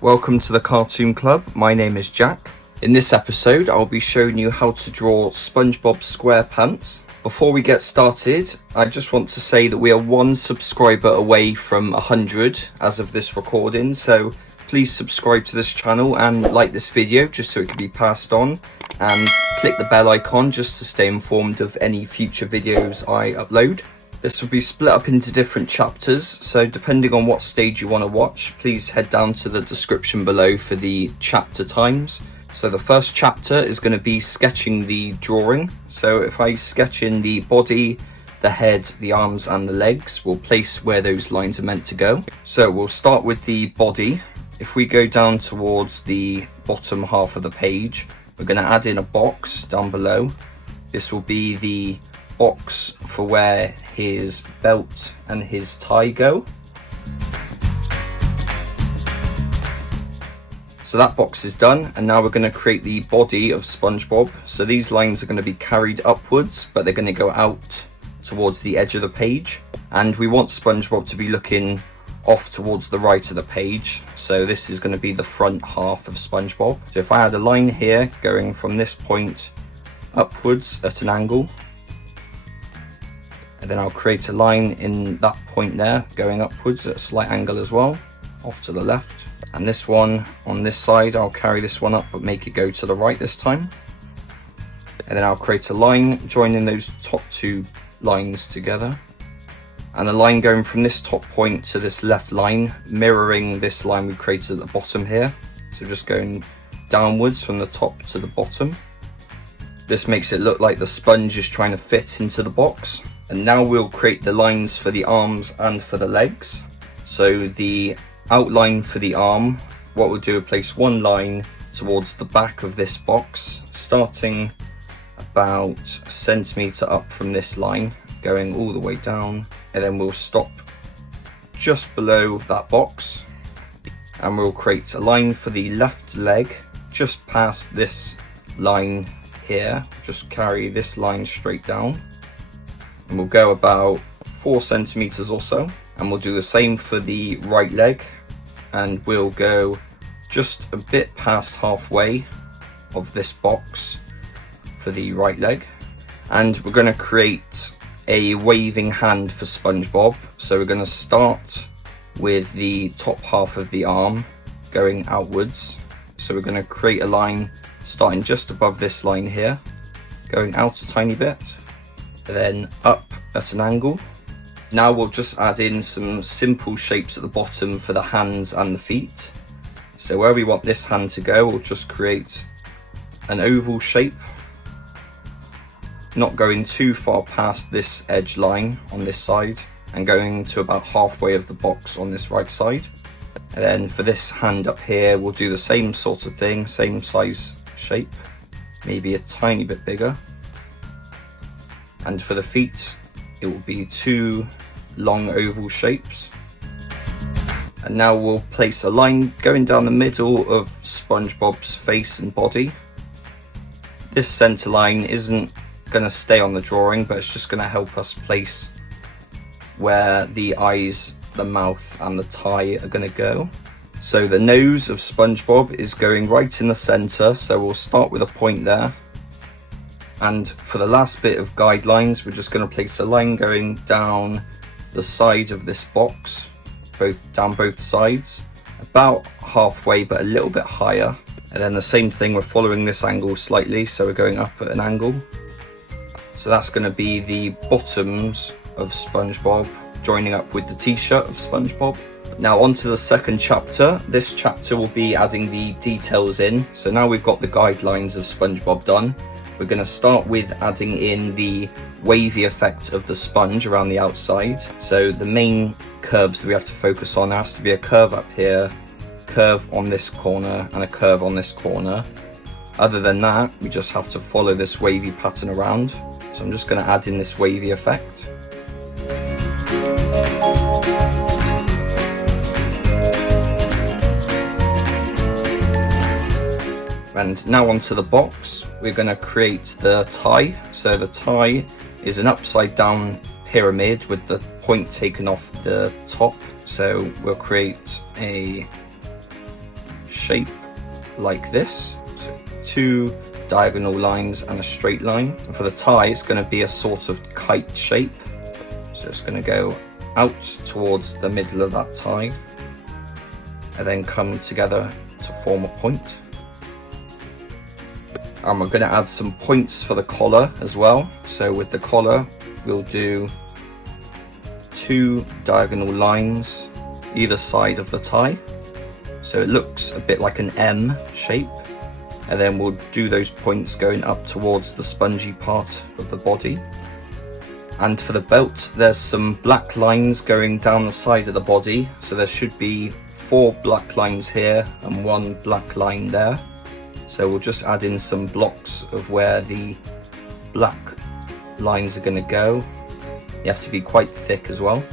Welcome to the Cartoon Club. My name is Jack. In this episode, I'll be showing you how to draw Spongebob Squarepants. Before we get started, I just want to say that we are 1 subscriber away from 100 as of this recording, so please subscribe to this channel and like this video just so it can be passed on, and click the bell icon just to stay informed of any future videos I upload. This will be split up into different chapters, so depending on what stage you want to watch, please head down to the description below for the chapter times. So the first chapter is going to be sketching the drawing. So if I sketch in the body, the head, the arms and the legs, we'll place where those lines are meant to go. So we'll start with the body. If we go down towards the bottom half of the page, we're going to add in a box down below. This will be the box for where his belt and his tie go. So that box is done, and now we're going to create the body of SpongeBob. So these lines are going to be carried upwards, but they're going to go out towards the edge of the page. And we want SpongeBob to be looking off towards the right of the page. So this is going to be the front half of SpongeBob. So if I add a line here going from this point upwards at an angle, and then I'll create a line in that point there going upwards at a slight angle as well, off to the left. And this one on this side, I'll carry this one up but make it go to the right this time. And then I'll create a line joining those top 2 lines together, and a line going from this top point to this left line, mirroring this line we created at the bottom here. So just going downwards from the top to the bottom. This makes it look like the sponge is trying to fit into the box. And now we'll create the lines for the arms and for the legs. So the outline for the arm, what we'll do is place 1 line towards the back of this box, starting about a centimetre up from this line, going all the way down, and then we'll stop just below that box, and we'll create a line for the left leg just past this line here. Just carry this line straight down, and we'll go about 4 centimeters or so, and we'll do the same for the right leg, and we'll go just a bit past halfway of this box for the right leg. And we're going to create a waving hand for SpongeBob. So we're going to start with the top half of the arm going outwards. So we're going to create a line starting just above this line here, going out a tiny bit, then up at an angle. Now we'll just add in some simple shapes at the bottom for the hands and the feet. So where we want this hand to go, we'll just create an oval shape, not going too far past this edge line on this side, and going to about halfway of the box on this right side. And then for this hand up here, we'll do the same sort of thing, same size shape, maybe a tiny bit bigger. And for the feet, it will be 2 long oval shapes. And now we'll place a line going down the middle of SpongeBob's face and body. This center line isn't going to stay on the drawing, but it's just going to help us place where the eyes, the mouth and the tie are going to go. So the nose of SpongeBob is going right in the center, so we'll start with a point there. And for the last bit of guidelines, we're just going to place a line going down the side of this box, down both sides, about halfway but a little bit higher. And then the same thing, we're following this angle slightly, so we're going up at an angle. So that's going to be the bottoms of SpongeBob joining up with the t-shirt of SpongeBob. Now on to the second chapter. This chapter will be adding the details in. So now we've got the guidelines of SpongeBob done, we're going to start with adding in the wavy effect of the sponge around the outside. So the main curves that we have to focus on, there has to be a curve up here, curve on this corner and a curve on this corner. Other than that, we just have to follow this wavy pattern around. So I'm just going to add in this wavy effect. And now onto the box, we're going to create the tie. So the tie is an upside down pyramid with the point taken off the top. So we'll create a shape like this. So 2 diagonal lines and a straight line. And for the tie, it's going to be a sort of kite shape. So it's going to go out towards the middle of that tie and then come together to form a point. And we're going to add some points for the collar as well. So with the collar, we'll do 2 diagonal lines either side of the tie. So it looks a bit like an M shape. And then we'll do those points going up towards the spongy part of the body. And for the belt, there's some black lines going down the side of the body. So there should be 4 black lines here and 1 black line there. So we'll just add in some blocks of where the black lines are going to go. You have to be quite thick as well.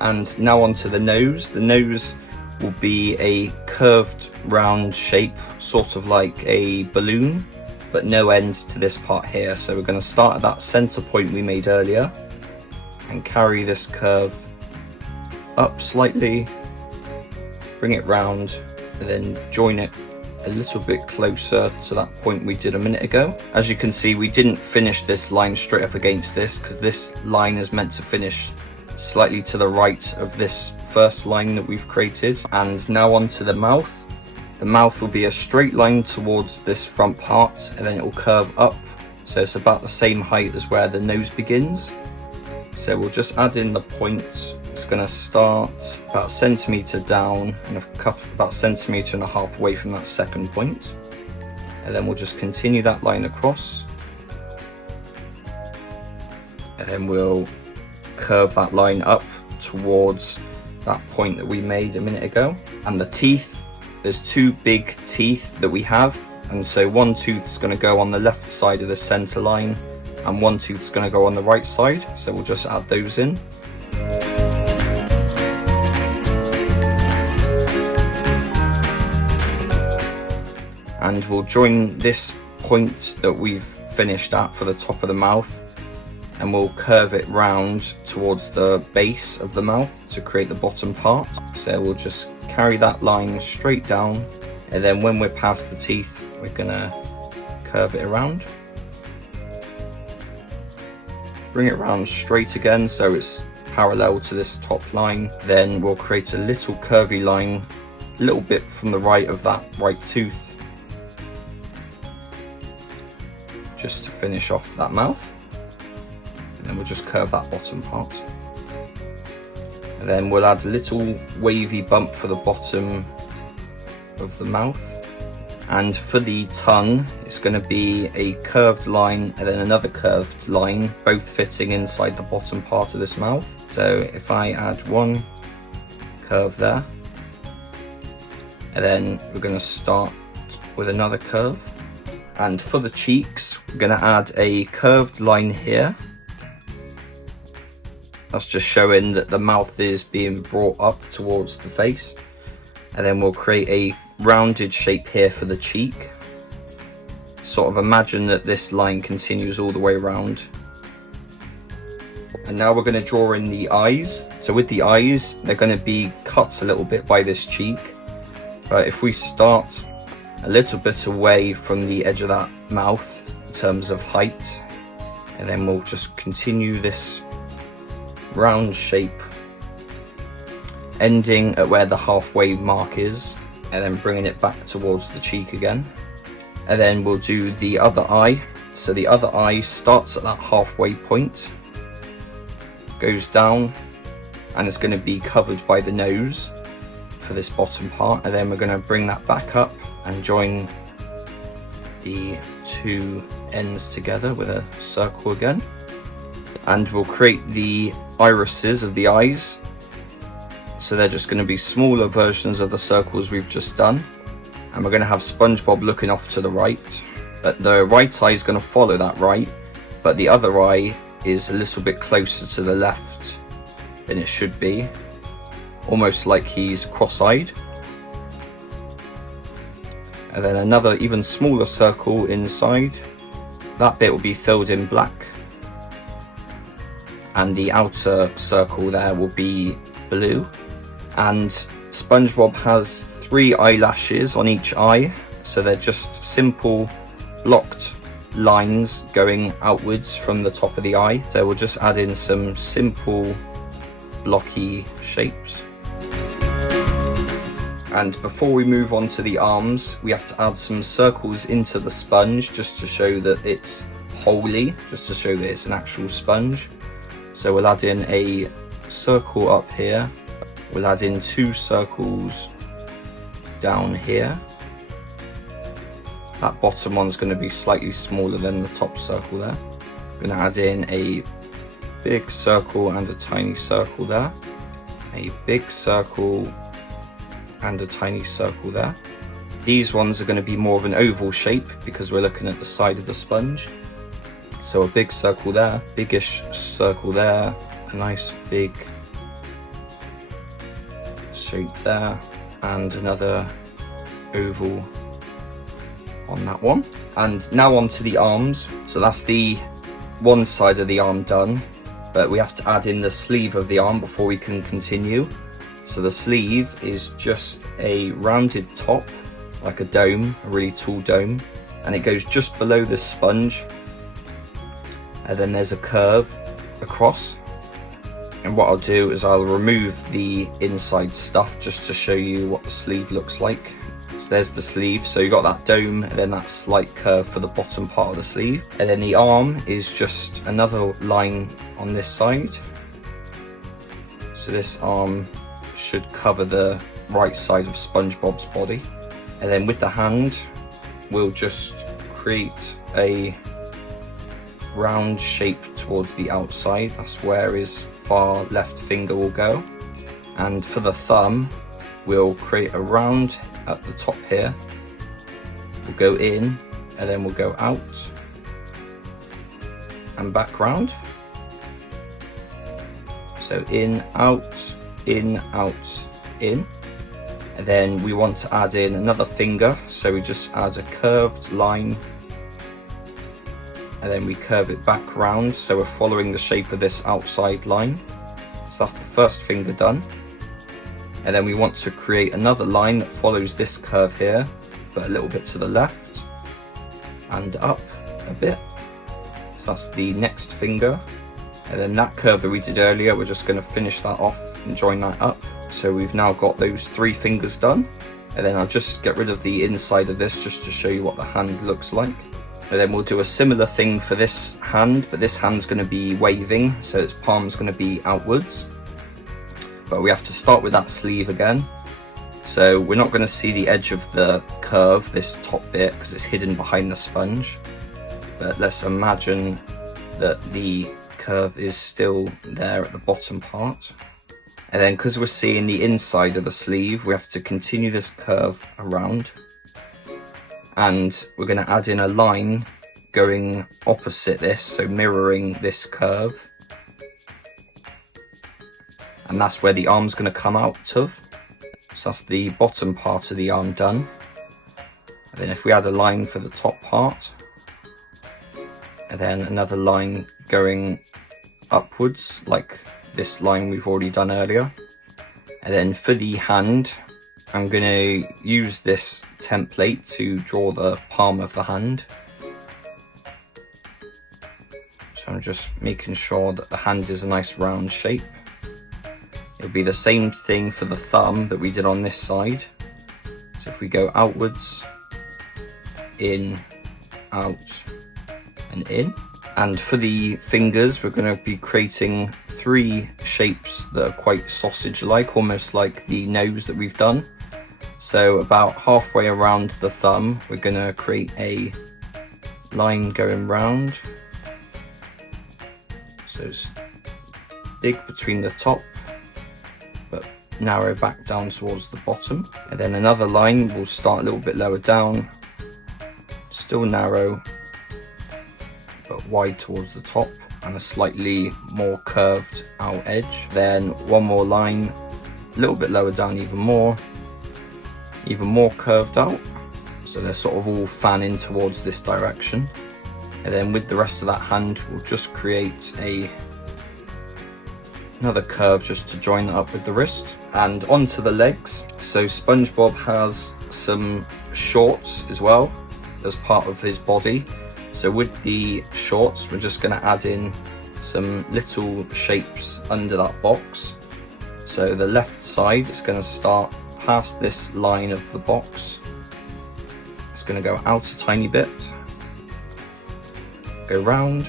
And now onto the nose. The nose will be a curved round shape, sort of like a balloon, but no end to this part here. So we're going to start at that center point we made earlier and carry this curve up slightly, bring it round, and then join it a little bit closer to that point we did a minute ago. As you can see, we didn't finish this line straight up against this because this line is meant to finish slightly to the right of this first line that we've created. And now onto the mouth. The mouth will be a straight line towards this front part and then it will curve up. So it's about the same height as where the nose begins. So we'll just add in the points. It's going to start about a centimetre down and about 1.5 centimetres away from that second point. And then we'll just continue that line across. And then we'll curve that line up towards that point that we made a minute ago. And the teeth, there's 2 big teeth that we have, and so 1 tooth's going to go on the left side of the center line and 1 tooth's going to go on the right side, so we'll just add those in. And we'll join this point that we've finished at for the top of the mouth, and we'll curve it round towards the base of the mouth to create the bottom part. So we'll just carry that line straight down, and then when we're past the teeth, we're gonna curve it around. Bring it round straight again so it's parallel to this top line. Then we'll create a little curvy line a little bit from the right of that right tooth, just to finish off that mouth. And then we'll just curve that bottom part. And then we'll add a little wavy bump for the bottom of the mouth. And for the tongue, it's going to be a curved line and then another curved line, both fitting inside the bottom part of this mouth. So if I add 1 curve there, and then we're going to start with another curve. And for the cheeks, we're going to add a curved line here. That's just showing that the mouth is being brought up towards the face. And then we'll create a rounded shape here for the cheek. Sort of imagine that this line continues all the way around. And now we're going to draw in the eyes. So with the eyes, they're going to be cut a little bit by this cheek. But if we start a little bit away from the edge of that mouth in terms of height, and then we'll just continue this round shape ending at where the halfway mark is, and then bringing it back towards the cheek again. And then we'll do the other eye. So the other eye starts at that halfway point, goes down, and it's going to be covered by the nose for this bottom part, and then we're going to bring that back up and join the 2 ends together with a circle again. And we'll create the irises of the eyes. So they're just going to be smaller versions of the circles we've just done. And we're going to have Spongebob looking off to the right. But the right eye is going to follow that right, but the other eye is a little bit closer to the left than it should be. Almost like he's cross-eyed. And then another even smaller circle inside. That bit will be filled in black. and the outer circle there will be blue. And SpongeBob has 3 eyelashes on each eye, so they're just simple blocked lines going outwards from the top of the eye. So we'll just add in some simple blocky shapes. And before we move on to the arms, we have to add some circles into the sponge just to show that it's holy, just to show that it's an actual sponge. So we'll add in a circle up here. We'll add in 2 circles down here. That bottom one's going to be slightly smaller than the top circle there. I'm going to add in a big circle and a tiny circle there. A big circle and a tiny circle there. These ones are going to be more of an oval shape because we're looking at the side of the sponge. So a big circle there, biggish circle there, a nice big shape there, and another oval on that one. And now on to the arms. So that's the one side of the arm done, but we have to add in the sleeve of the arm before we can continue. So the sleeve is just a rounded top, like a dome, a really tall dome, and it goes just below the sponge, and then there's a curve across. And what I'll do is I'll remove the inside stuff just to show you what the sleeve looks like. So there's the sleeve, so you've got that dome and then that slight curve for the bottom part of the sleeve. And then the arm is just another line on this side. So this arm should cover the right side of SpongeBob's body. And then with the hand, we'll just create a round shape towards the outside. That's where his far left finger will go. And for the thumb, we'll create a round at the top here. We'll go in and then we'll go out and back round. So in, out, in, out, in. And then we want to add in another finger, so we just add a curved line and then we curve it back round, so we're following the shape of this outside line. So that's the first finger done. And then we want to create another line that follows this curve here, but a little bit to the left and up a bit. So that's the next finger. And then that curve that we did earlier, we're just going to finish that off and join that up. So we've now got those 3 fingers done. And then I'll just get rid of the inside of this just to show you what the hand looks like. And then we'll do a similar thing for this hand, but this hand's going to be waving, so its palm's going to be outwards. But we have to start with that sleeve again. So we're not going to see the edge of the curve, this top bit, because it's hidden behind the sponge. But let's imagine that the curve is still there at the bottom part. And then because we're seeing the inside of the sleeve, we have to continue this curve around. And we're going to add in a line going opposite this, so mirroring this curve. And that's where the arm's going to come out of. So that's the bottom part of the arm done. And then if we add a line for the top part, and then another line going upwards, like this line we've already done earlier. And then for the hand, I'm going to use this template to draw the palm of the hand. So I'm just making sure that the hand is a nice round shape. It'll be the same thing for the thumb that we did on this side. So if we go outwards, in, out, and in. And for the fingers, we're going to be creating 3 shapes that are quite sausage-like, almost like the nose that we've done. So about halfway around the thumb, we're going to create a line going round. So it's big between the top, but narrow back down towards the bottom. And then another line will start a little bit lower down, still narrow, but wide towards the top, and a slightly more curved out edge. Then one more line, a little bit lower down even more curved out. So they're sort of all fanning towards this direction. And then with the rest of that hand, we'll just create a another curve just to join that up with the wrist. And onto the legs. So SpongeBob has some shorts as well as part of his body. So with the shorts, we're just going to add in some little shapes under that box. So the left side is going to start past this line of the box. It's going to go out a tiny bit, go round,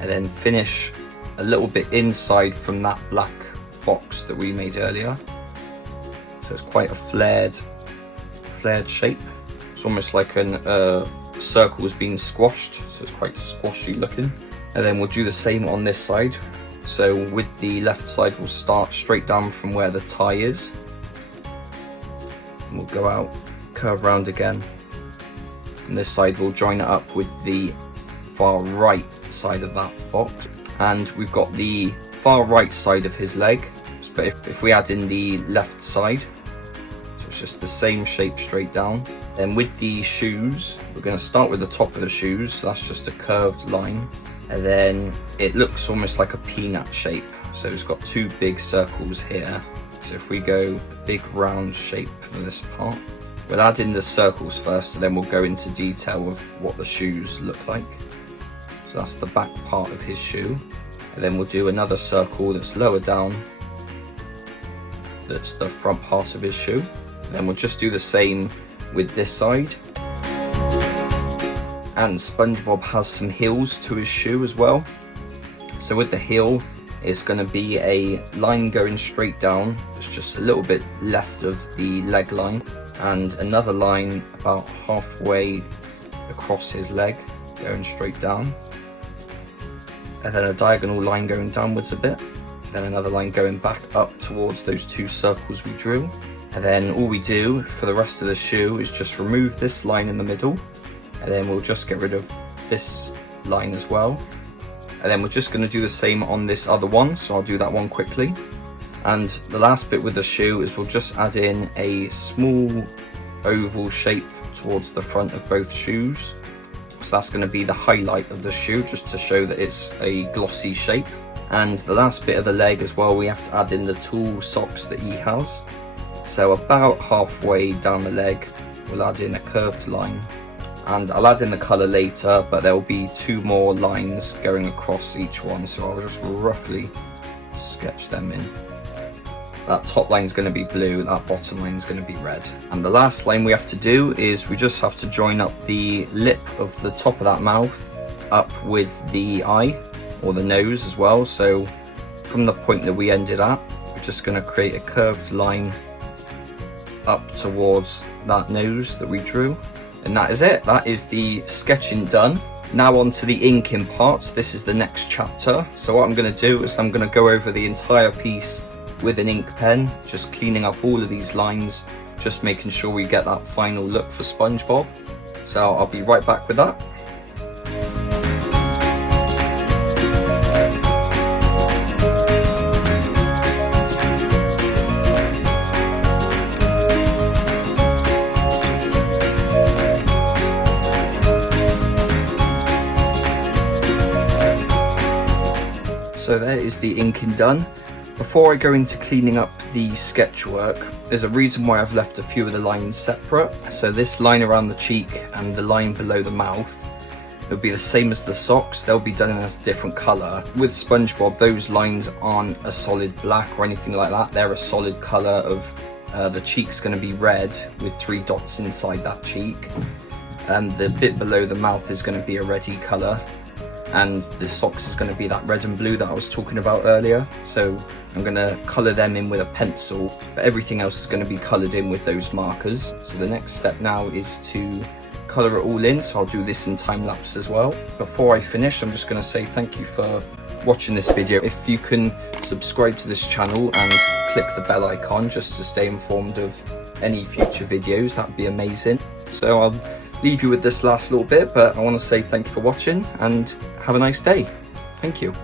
and then finish a little bit inside from that black box that we made earlier. So it's quite a flared shape. It's almost like a circle has been squashed, so it's quite squashy looking. And then we'll do the same on this side. So with the left side, we'll start straight down from where the tie is. And we'll go out, curve round again. And this side we'll join it up with the far right side of that box. And we've got the far right side of his leg. But if we add in the left side, so it's just the same shape straight down. Then with the shoes, we're going to start with the top of the shoes. So that's just a curved line. And then it looks almost like a peanut shape. So it's got two big circles here. So if we go a big round shape for this part, we'll add in the circles first, and then we'll go into detail of what the shoes look like. So that's the back part of his shoe. And then we'll do another circle that's lower down. That's the front part of his shoe. And then we'll just do the same with this side. And SpongeBob has some heels to his shoe as well. So with the heel, it's going to be a line going straight down. It's just a little bit left of the leg line. And another line about halfway across his leg, going straight down. And then a diagonal line going downwards a bit. Then another line going back up towards those two circles we drew. And then all we do for the rest of the shoe is just remove this line in the middle. And then we'll just get rid of this line as well. And then we're just going to do the same on this other one, so I'll do that one quickly. And the last bit with the shoe is we'll just add in a small oval shape towards the front of both shoes. So that's going to be the highlight of the shoe, just to show that it's a glossy shape. And the last bit of the leg as well, we have to add in the tall socks that he has. So about halfway down the leg, we'll add in a curved line. And I'll add in the colour later, but there will be two more lines going across each one, so I'll just roughly sketch them in. That top line is going to be blue, that bottom line is going to be red. And the last line we have to do is we just have to join up the lip of the top of that mouth up with the eye, or the nose as well. So from the point that we ended at, we're just going to create a curved line up towards that nose that we drew. And that is it. That is the sketching done. Now on to the inking parts. This is the next chapter. So what I'm going to do is I'm going to go over the entire piece with an ink pen, just cleaning up all of these lines, just making sure we get that final look for SpongeBob. So I'll be right back with that. So there is the inking done. Before I go into cleaning up the sketch work, there's a reason why I've left a few of the lines separate. So this line around the cheek and the line below the mouth, it'll be the same as the socks. They'll be done in a different colour. With SpongeBob, those lines aren't a solid black or anything like that. They're a solid colour of the cheek's going to be red with 3 dots inside that cheek. And the bit below the mouth is going to be a reddy colour. And the socks is going to be that red and blue that I was talking about earlier. So I'm going to colour them in with a pencil, but everything else is going to be coloured in with those markers. So the next step now is to colour it all in, so I'll do this in time lapse as well. Before I finish, I'm just going to say thank you for watching this video. If you can subscribe to this channel and click the bell icon just to stay informed of any future videos, that would be amazing. So I'll leave you with this last little bit, but I want to say thank you for watching and have a nice day. Thank you.